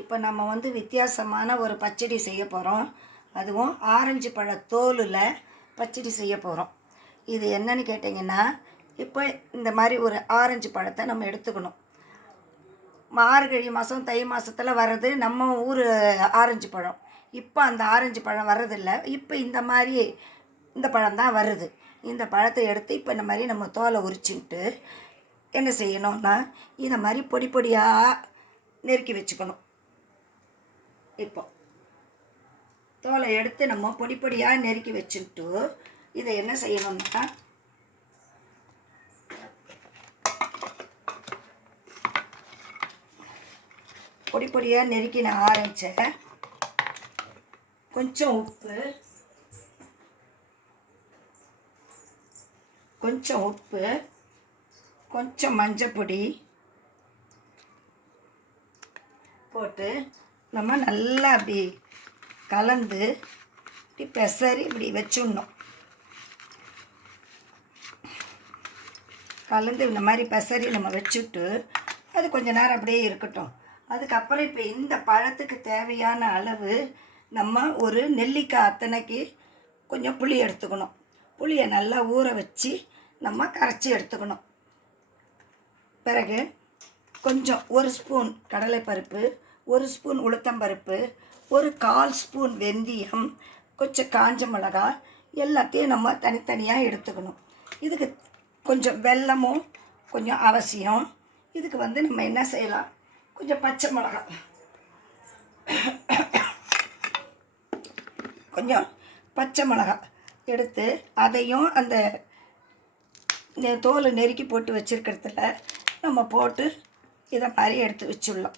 இப்போ நம்ம வந்து வித்தியாசமான ஒரு பச்சடி செய்ய போகிறோம் அதுவும் ஆரஞ்சு பழ தோலில் பச்சடி செய்ய போகிறோம் இது என்னன்னு கேட்டிங்கன்னா இப்போ இந்த மாதிரி ஒரு ஆரஞ்சு பழத்தை நம்ம எடுத்துக்கணும். மார்கழி மாதம் தை மாதத்தில் வர்றது நம்ம ஊர் ஆரஞ்சு பழம். இப்போ அந்த ஆரஞ்சு பழம் வர்றதில்ல. இப்போ இந்த மாதிரி இந்த பழம் தான் வருது. இந்த பழத்தை எடுத்து இப்போ இந்த மாதிரி நம்ம தோலை உரிச்சுக்கிட்டு என்ன செய்யணும்னா இதை மாதிரி பொடி பொடியாக நெருக்கி வச்சுக்கணும். இப்போ தோலை எடுத்து நம்ம பொடி பொடியாக நெருக்கி வச்சுட்டு இதை என்ன செய்யணும்னா பொடி பொடியாக நெருக்கின ஆரஞ்சை கொஞ்சம் உப்பு கொஞ்சம் உப்பு கொஞ்சம் மஞ்சள் பொடி போட்டு நம்ம நல்லா அப்படி கலந்து இப்படி பெசரி இப்படி வச்சுடணும். கலந்து இந்த மாதிரி பெசரி நம்ம வச்சுட்டு அது கொஞ்ச நேரம் அப்படியே இருக்கட்டும். அதுக்கப்புறம் இப்போ இந்த பழத்துக்கு தேவையான அளவு நம்ம ஒரு நெல்லிக்காய் அத்தனைக்கு கொஞ்சம் புளி எடுத்துக்கணும். புளியை நல்லா ஊற வச்சு நம்ம கரைச்சி எடுத்துக்கணும். பிறகு கொஞ்சம் ஒரு ஸ்பூன் கடலைப்பருப்பு ஒரு ஸ்பூன் உளுத்தம்பருப்பு ஒரு கால் ஸ்பூன் வெந்தயம் கொஞ்சம் காஞ்ச மிளகாய் எல்லாத்தையும் நம்ம தனித்தனியாக எடுத்துக்கணும். இதுக்கு கொஞ்சம் வெல்லமும் கொஞ்சம் அவசியம். இதுக்கு வந்து நம்ம என்ன செய்யலாம்? கொஞ்சம் பச்சை மிளகாய் கொஞ்சம் பச்சை மிளகாய் எடுத்து அதையும் அந்த தோலை நெருக்கி போட்டு வச்சுருக்கிறதுல நம்ம போட்டு இதை மாதிரி எடுத்து வச்சுடலாம்.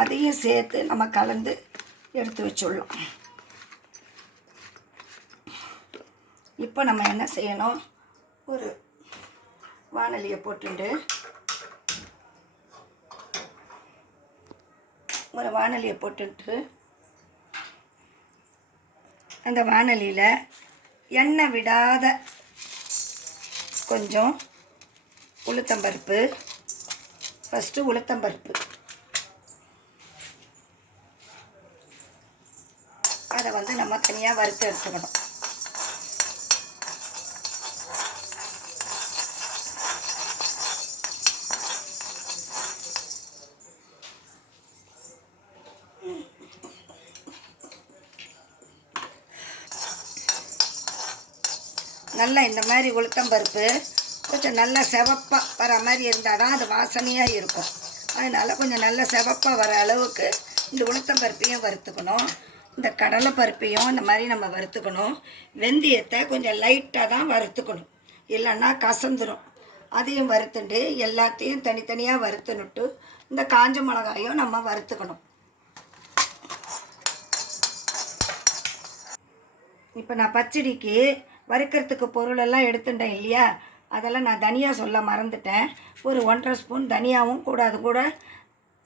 அதையும் சேர்த்து நம்ம கலந்து எடுத்து வச்சுடலாம் இப்போ நம்ம என்ன செய்யணும்? ஒரு வானலியை போட்டுண்டு ஒரு வானலியை போட்டுட்டு அந்த வானலியில் எண்ணெய் விடாத கொஞ்சம் உளுத்தம்பருப்பு ஃபஸ்ட்டு உளுத்தம்பருப்பு. அதை வந்து நம்ம தனியாக வறுத்து எடுத்துக்கணும். நல்லா இந்த மாதிரி உளுத்தம்பருப்பு கொஞ்சம் நல்லா செவப்பாக வர மாதிரி இருந்தால் தான் அது வாசனையாக இருக்கும். அதனால் கொஞ்சம் நல்லா செவப்பாக வர அளவுக்கு இந்த உளுத்தம்பருப்பையும் வறுத்துக்கணும். இந்த கடலை பருப்பையும் இந்த மாதிரி நம்ம வறுத்துக்கணும். வெந்தயத்தை கொஞ்சம் லைட்டாக தான் வறுத்துக்கணும். இல்லைன்னா கசந்துரும். அதையும் வறுத்துண்டு எல்லாத்தையும் தனித்தனியாக வறுத்துனுட்டு இந்த காஞ்ச மிளகாயும் நம்ம வறுத்துக்கணும். இப்போ நான் பச்சடிக்கு வறுக்கிறதுக்கு பொருளெல்லாம் எடுத்துட்டேன் இல்லையா? அதெல்லாம் நான் தனியாக சொல்ல மறந்துட்டேன். ஒரு ஒன்றரை ஸ்பூன் தனியாவும் கூட அது கூட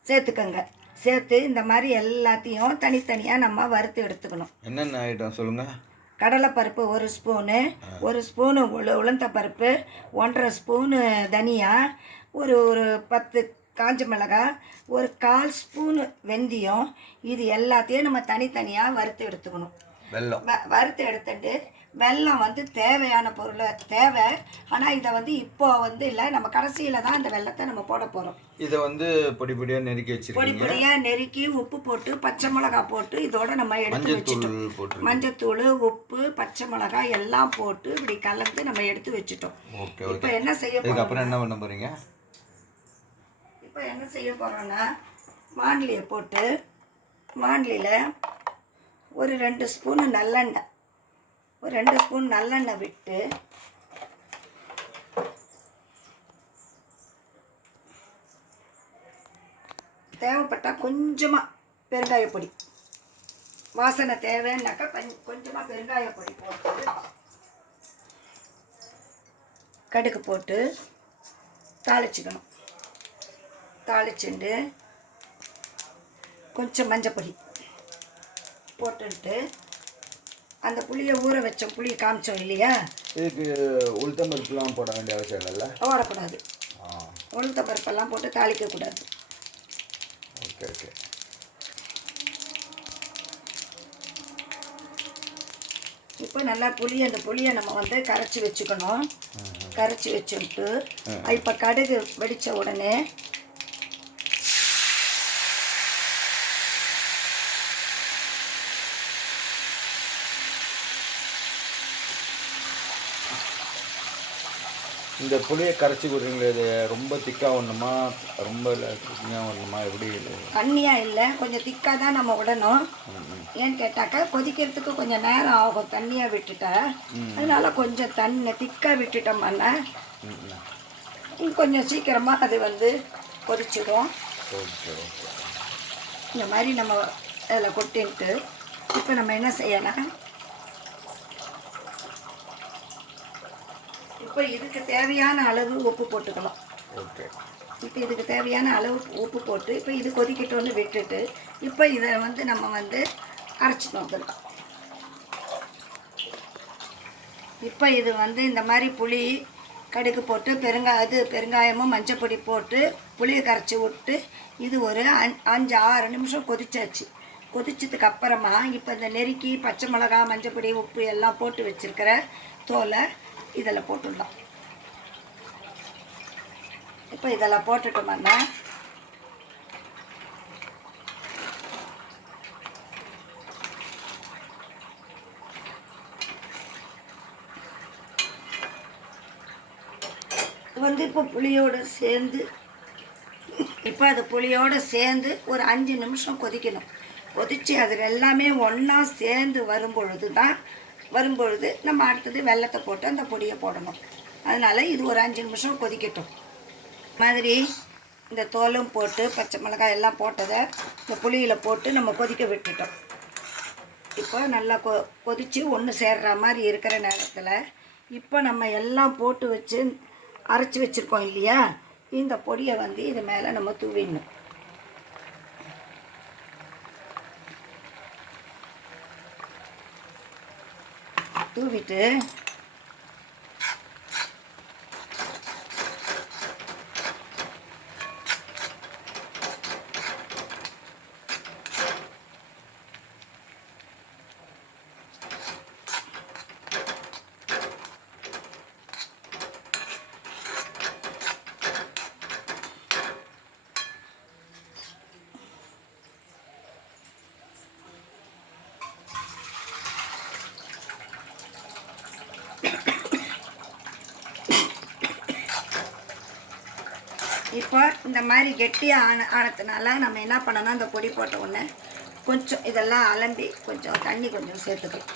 சேர்த்துக்கங்க. சேர்த்து இந்த மாதிரி எல்லாத்தையும் தனித்தனியாக நம்ம வறுத்து எடுத்துக்கணும். என்னென்ன ஐட்டம் சொல்லுங்கள் கடலைப்பருப்பு ஒரு ஸ்பூனு ஒரு ஸ்பூனு உளு உளுந்த பருப்பு ஒன்றரை ஸ்பூனு தனியா ஒரு ஒரு பத்து காஞ்ச மிளகாய் ஒரு கால் ஸ்பூனு வெந்தயம் இது எல்லாத்தையும் நம்ம தனித்தனியாக வறுத்து எடுத்துக்கணும். வெல்லம். வ- வறுத்து எடுத்துட்டு வெல்லம் வந்து தேவையான பொருளை தேவை. ஆனால் இதை வந்து இப்போ வந்து இல்லை நம்ம கடைசியில் தான் இந்த வெல்லத்தை நம்ம போட போகிறோம் இதை வந்து பொடி பொடியாக நெருக்கி பொடி வச்சிருக்கீங்க பொடியாக நெருக்கி உப்பு போட்டு பச்சை மிளகாய் போட்டு இதோட நம்ம எடுத்து வச்சுட்டோம். மஞ்சத்தூள் உப்பு பச்சை மிளகாய் எல்லாம் போட்டு இப்படி கலந்து நம்ம எடுத்து வச்சுட்டோம். ஓகே இப்போ என்ன செய்ய போறோம் இதுக்கப்புறம் என்ன பண்ண போகிறீங்க இப்போ என்ன செய்ய போகிறோன்னா மாண்டிலியை போட்டு மாண்டிலியில் ஒரு ரெண்டு ஸ்பூனு நல்லெண்ணெய். ஒரு ரெண்டு ஸ்பூன் நல்லெண்ணெய் விட்டு தேவைப்பட்டால் கொஞ்சமாக பெருங்காய பொடி. வாசனை தேவைன்னாக்கா கொஞ்ச- கொஞ்சமாக பெருங்காய பொடி போட்டு கடுகு போட்டு தாளிச்சுக்கணும். தாளிச்சுண்டு கொஞ்சம் மஞ்சப்பொடி போட்டுட்டு அந்த புளியை ஊற வச்சோம் புளியை காமிச்சோம் இல்லையா? இதுக்கு உளுத்த பருப்புலாம் போட வேண்டிய அவசியம் இல்லைல்ல? போடக்கூடாது. உளுத்த பருப்பெல்லாம் போட்டு தாளிக்கக்கூடாது ஓகே ஓகே. இப்போ நல்லா புளி அந்த புளியை நம்ம வந்து கரைச்சி வச்சுக்கணும். கரைச்சி வச்சுட்டு இப்போ கடுகு வெடித்த உடனே இந்த புளியை கரைச்சி இது ரொம்ப திக்காக வரணுமா? ரொம்ப திக்காக வரணுமா? எப்படி தண்ணியாக இல்லை கொஞ்சம் திக்காக தான் நம்ம விடணும். ஏன்னு கேட்டாக்கா கொதிக்கிறதுக்கு கொஞ்சம் நேரம் ஆகும் தண்ணியாக விட்டுட்டா. அதனால கொஞ்சம் தண்ணி திக்காக விட்டுட்டோம்னா கொஞ்சம் சீக்கிரமாக அது வந்து கொதிச்சிடும் ஓகே ஓகே இந்த மாதிரி நம்ம அதில் கொட்டிட்டு இப்போ நம்ம என்ன செய்யலாம் இப்போ இதுக்கு தேவையான அளவு உப்பு போட்டுக்கலாம். ஓகே. இப்போ இதுக்கு தேவையான அளவு உப்பு போட்டு இப்போ இது கொதிக்கட்டும்னு விட்டுட்டு இப்போ இதை வந்து நம்ம வந்து அரைச்சிட்டு வந்துடலாம். இப்போ இது வந்து இந்த மாதிரி புளி கடுகு போட்டு பெருங்காய இது பெருங்காயமும் மஞ்சப்பொடி போட்டு புளியை கரைச்சி விட்டு இது ஒரு அஞ் அஞ்சு ஆறு நிமிஷம் கொதிச்சாச்சு. கொதிச்சதுக்கு அப்புறமா இப்போ இந்த நெருக்கி பச்சை மிளகா மஞ்சப்பொடி உப்பு எல்லாம் போட்டு வச்சுருக்கிற தோலை இதில் போட்டுடலாம். இப்போ இதெல்லாம் போட்டுட்டோம்னா வந்து இப்போ புளியோடு சேர்ந்து இப்போ அது புளியோடு சேர்ந்து ஒரு அஞ்சு நிமிஷம் கொதிக்கணும். கொதித்து அது எல்லாமே ஒன்றா சேர்ந்து வரும்பொழுது தான் வரும்பொழுது நம்ம அடுத்தது வெள்ளத்தை போட்டு அந்த பொடியை போடணும். அதனால் இது ஒரு அஞ்சு நிமிஷம் கொதிக்கட்டும். மாதிரி இந்த தோலும் போட்டு பச்சை மிளகாய் எல்லாம் போட்டதை இந்த புளியில் போட்டு நம்ம கொதிக்க விட்டுட்டோம். இப்போ நல்லா கொ கொதித்து ஒன்று சேர்ற மாதிரி இருக்கிற நேரத்தில் இப்போ நம்ம எல்லாம் போட்டு வச்சு அரைச்சி வச்சுருக்கோம் இல்லையா? இந்த பொடியை வந்து இது மேலே நம்ம தூவிடணும். தூவிட்டு இப்போ இந்த மாதிரி கெட்டியாக ஆன ஆனதுனால நம்ம என்ன பண்ணணும்? இந்த பொடி போட்ட உடனே கொஞ்சம் இதெல்லாம் அலம்பி கொஞ்சம் தண்ணி கொஞ்சம் சேர்த்துக்கலாம்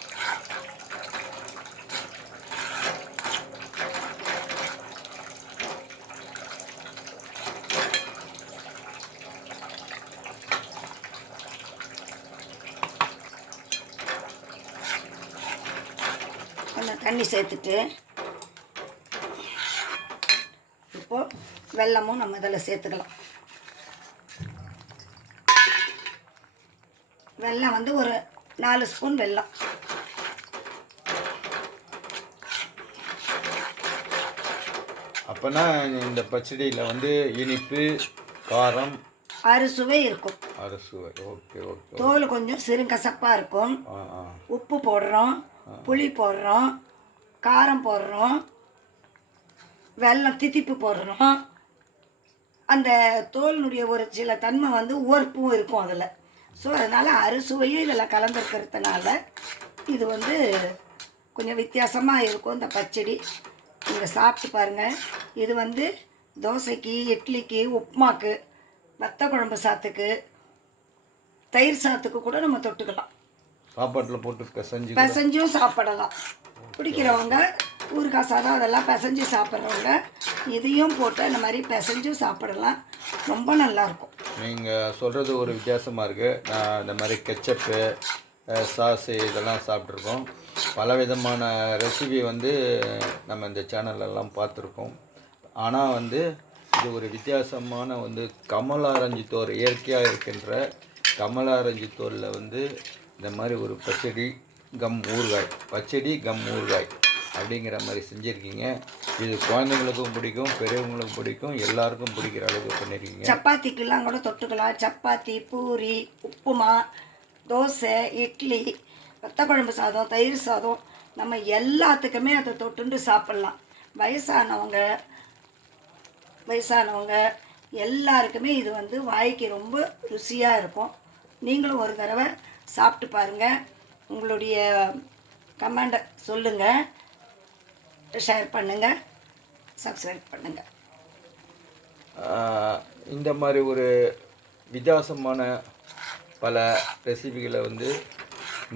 கொஞ்சம் தண்ணி சேர்த்துட்டு இப்போ வெல்லமும் நம்ம இதில் சேர்த்துக்கலாம். வெல்லம் வந்து ஒரு நாலு ஸ்பூன் வெல்லம். அப்போனா இந்த பச்சடியில் வந்து இனிப்பு காரம். அறுசுவை இருக்கும். அரசுவை ஓகே ஓகே தோல் கொஞ்சம் சிறுங்கசப்பாக இருக்கும். உப்பு போடுறோம் புளி போடுறோம் காரம் போடுறோம். வெல்லம் தித்திப்பு போடுறோம். அந்த தோலினுடைய ஒரு சில தன்மை வந்து உவர்ப்பும் இருக்கும் அதில். ஸோ அதனால் அறுசுவையும் இதில் கலந்துருக்கிறதுனால இது வந்து கொஞ்சம் வித்தியாசமாக இருக்கும் இந்த பச்சடி. நீங்கள் சாப்பிட்டு பாருங்கள் இது வந்து தோசைக்கு இட்லிக்கு உப்புமாக்கு வத்த குழம்பு சாத்துக்கு தயிர் சாத்துக்கு கூட நம்ம தொட்டுக்கலாம். சாப்பாட்டில் போட்டு பிசைஞ்சு பிசைஞ்சும் சாப்பிடலாம். பிடிக்கிறவங்க ஊறுகாய் சாதம் அதெல்லாம் பிசைஞ்சு சாப்பிட்றவங்க இதையும் போட்டு இந்த மாதிரி பிசைஞ்சும் சாப்பிடலாம். ரொம்ப நல்லாயிருக்கும். நீங்கள் சொல்கிறது ஒரு வித்தியாசமாக இருக்குது நான் இந்த மாதிரி கெச்சப்பு சாஸு இதெல்லாம் சாப்பிட்ருக்கோம். பல விதமான ரெசிபி வந்து நம்ம இந்த சேனல்லலாம் பார்த்துருக்கோம். ஆனால் வந்து இது ஒரு வித்தியாசமான வந்து கமலாரஞ்சு தோர் இயற்கையாக இருக்கின்ற கமலாரஞ்சு தோலில் வந்து இந்த மாதிரி ஒரு பச்சடி கம் ஊறுகாய். பச்சடி கம் ஊறுகாய். அப்படிங்கிற மாதிரி செஞ்சுருக்கீங்க. இது குழந்தைங்களுக்கும் பிடிக்கும் பெரியவங்களுக்கும் பிடிக்கும் எல்லாருக்கும் பிடிக்கிற அளவுக்கு பண்ணியிருக்கீங்க சப்பாத்திக்கெல்லாம் கூட தொட்டுக்கலாம். சப்பாத்தி பூரி உப்புமா தோசை இட்லி வத்த குழம்பு சாதம் தயிர் சாதம். நம்ம எல்லாத்துக்குமே அதை தொட்டுண்டு சாப்பிட்லாம். வயசானவங்க வயசானவங்க எல்லாருக்குமே இது வந்து வாய்க்கு ரொம்ப ருசியாக இருக்கும். நீங்களும் ஒரு தடவை சாப்பிட்டு பாருங்கள் உங்களுடைய கமெண்டை சொல்லுங்கள் ஷேர் பண்ணுங்கள் சப்ஸ்கிரைப் பண்ணுங்கள் இந்த மாதிரி ஒரு வித்தியாசமான பல ரெசிபிகளை வந்து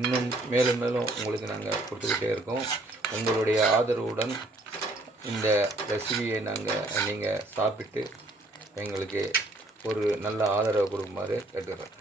இன்னும் மேலும் மேலும் உங்களுக்கு நாங்கள் கொடுத்துக்கிட்டே இருக்கோம். உங்களுடைய ஆதரவுடன் இந்த ரெசிபியை நாங்கள் நீங்கள் சாப்பிட்டு எங்களுக்கு ஒரு நல்ல ஆதரவு கொடுக்குமாறு கேட்டுக்கிறேன்.